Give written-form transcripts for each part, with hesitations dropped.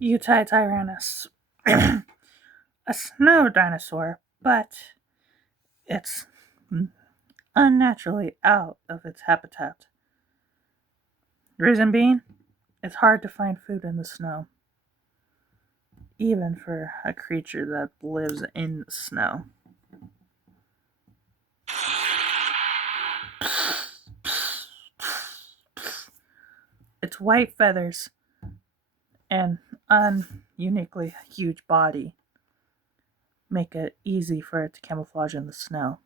Utai Tyrannis. A snow dinosaur, but it's unnaturally out of its habitat. Reason being, it's hard to find food in the snow, even for a creature that lives in the snow. Its white feathers and uniquely huge body make it easy for it to camouflage in the snow.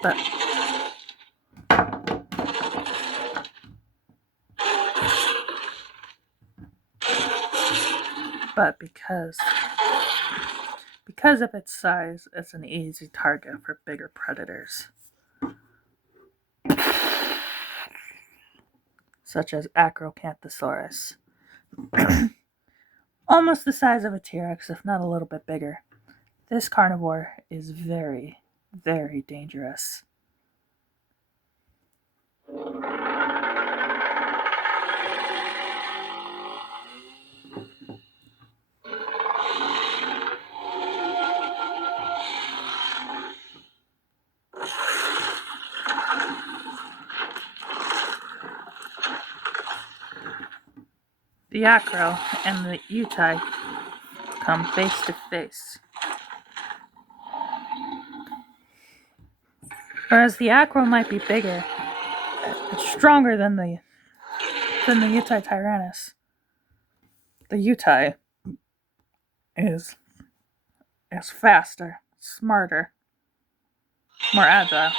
But but because of its size, it's an easy target for bigger predators, such as Acrocanthosaurus. Almost the size of a T-Rex, if not a little bit bigger. This carnivore is very, very dangerous. The Acro and the Utai come face to face. Whereas the Acro might be bigger, it's stronger than the Utai Tyrannis. The Utai is faster, smarter, more agile.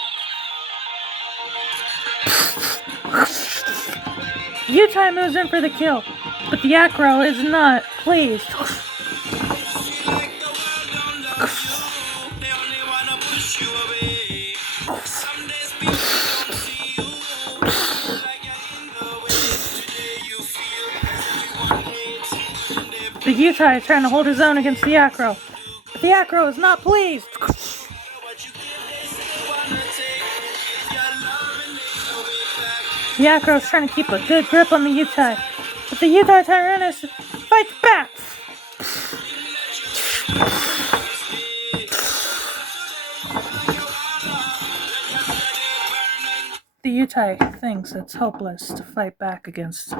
Utai moves in for the kill, but the Acro is not pleased. The Utai is trying to hold his own against the Acro, but the Acro is not pleased. The Acro is trying to keep a good grip on the Utai, but the Utai Tyrannis fights back. The Utai thinks it's hopeless to fight back against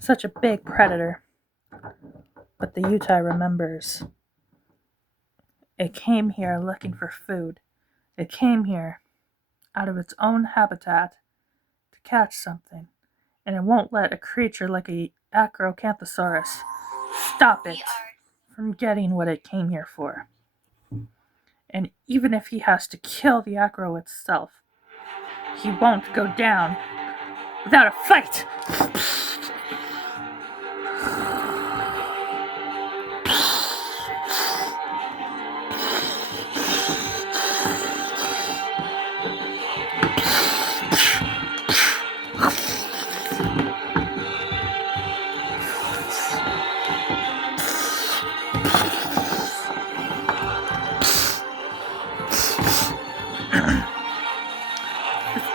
such a big predator, but the Utai remembers. It came here looking for food. It came here out of its own habitat to catch something, and it won't let a creature like a Acrocanthosaurus stop it from getting what it came here for. And even if he has to kill the Acro itself, he won't go down without a fight.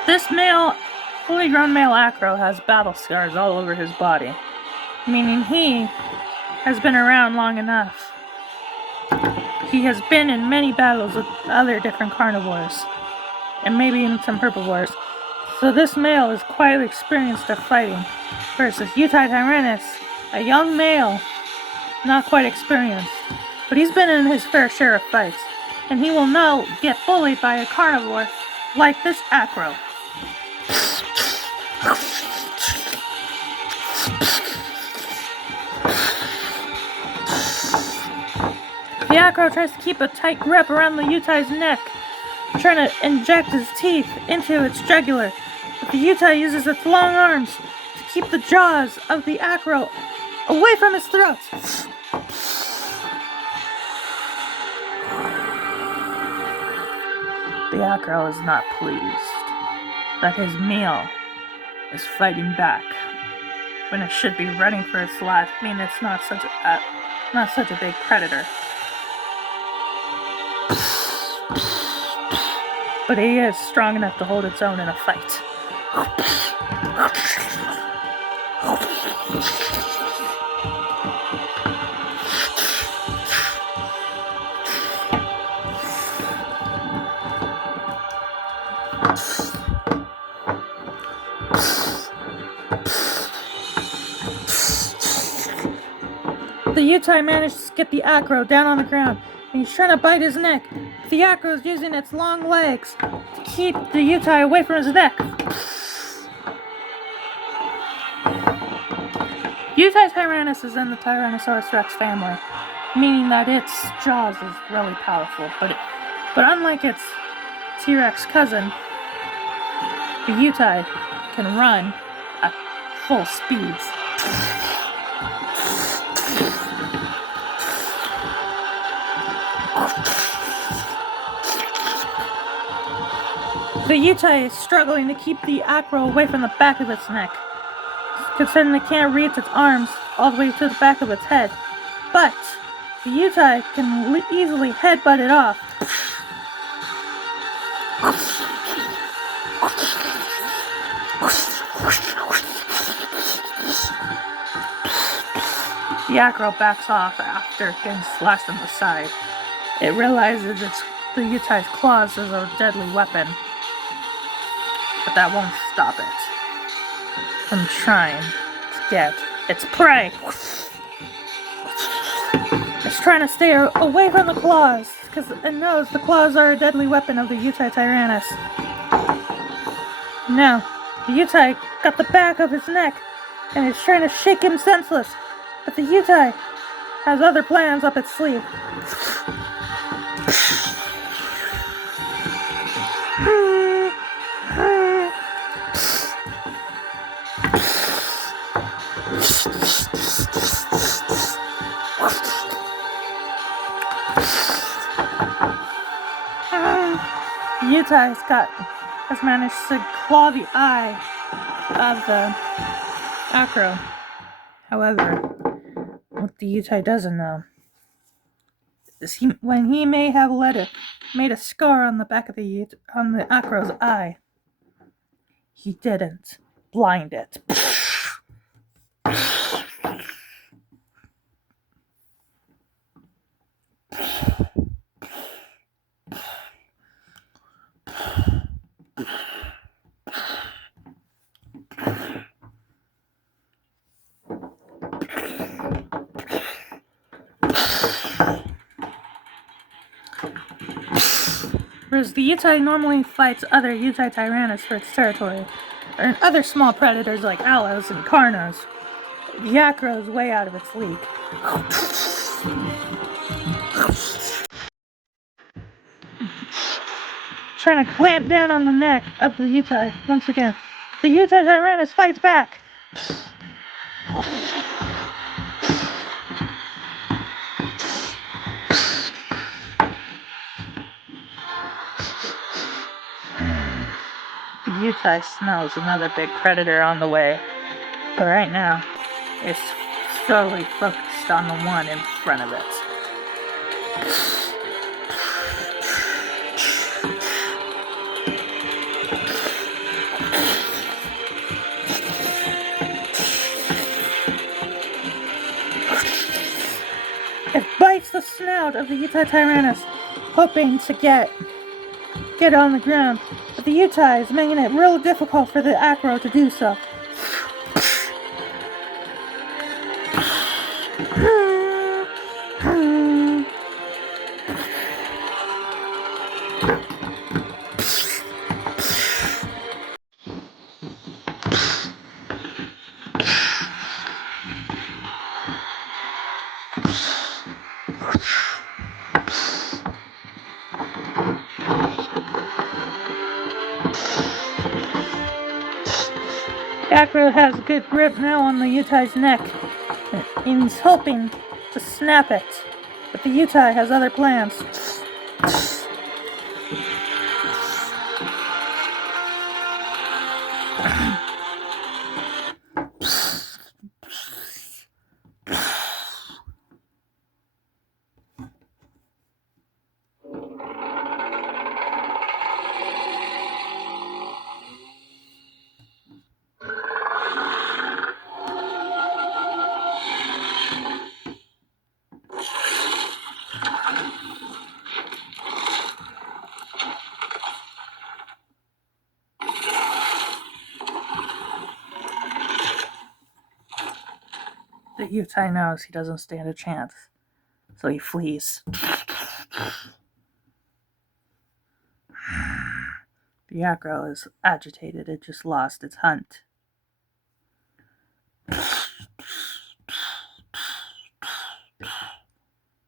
This fully grown male Acro has battle scars all over his body, meaning he has been around long enough. He has been in many battles with other different carnivores, and maybe even some herbivores. So this male is quite experienced at fighting, versus Utai Tyrannis, a young male, not quite experienced, but he's been in his fair share of fights, and he will not get bullied by a carnivore like this Acro. The Acro tries to keep a tight grip around the Utai's neck, trying to inject his teeth into its jugular, but the Utai uses its long arms to keep the jaws of the Acro away from his throat. The Acro is not pleased that his meal is fighting back when it should be running for its life. I mean, it's not such a big predator. But he is strong enough to hold its own in a fight. The Utai managed to get the Acro down on the ground, and he's trying to bite his neck. The Acro is using its long legs to keep the Utai away from his neck. Utai Tyrannis is in the Tyrannosaurus Rex family, meaning that its jaws is really powerful, but unlike its T-Rex cousin, the Utai can run at full speeds. The Utai is struggling to keep the Acro away from the back of its neck, considering it can't reach its arms all the way to the back of its head. But the Utai can easily headbutt it off. The Acro backs off after getting slashed on the side. It realizes the Utai's claws is a deadly weapon, but that won't stop it from trying to get its prey. It's trying to stay away from the claws, because it knows the claws are a deadly weapon of the Utai Tyrannis. Now, the Utai got the back of his neck, and is trying to shake him senseless, but the Utai has other plans up its sleeve. Utai has managed to claw the eye of the Acro. However, what the Utai doesn't know is when he may have made a scar on the back of the Acro's eye, he didn't blind it. Whereas the Utai normally fights other Utai Tyrannis for its territory, or other small predators like aloes and carnos, the Acro is way out of its league. Trying to clamp down on the neck of the Utai once again. The Utai Tyrannis fights back. The Utai smells another big predator on the way, but right now, it's solely focused on the one in front of it. It bites the snout of the Utai Tyrannis, hoping to get on the ground, but the Utai is making it real difficult for the Acro to do so. Acro has a good grip now on the Utai's neck, and he's hoping to snap it, but the Utai has other plans. But Utai knows he doesn't stand a chance, so he flees. The Acro is agitated. It just lost its hunt.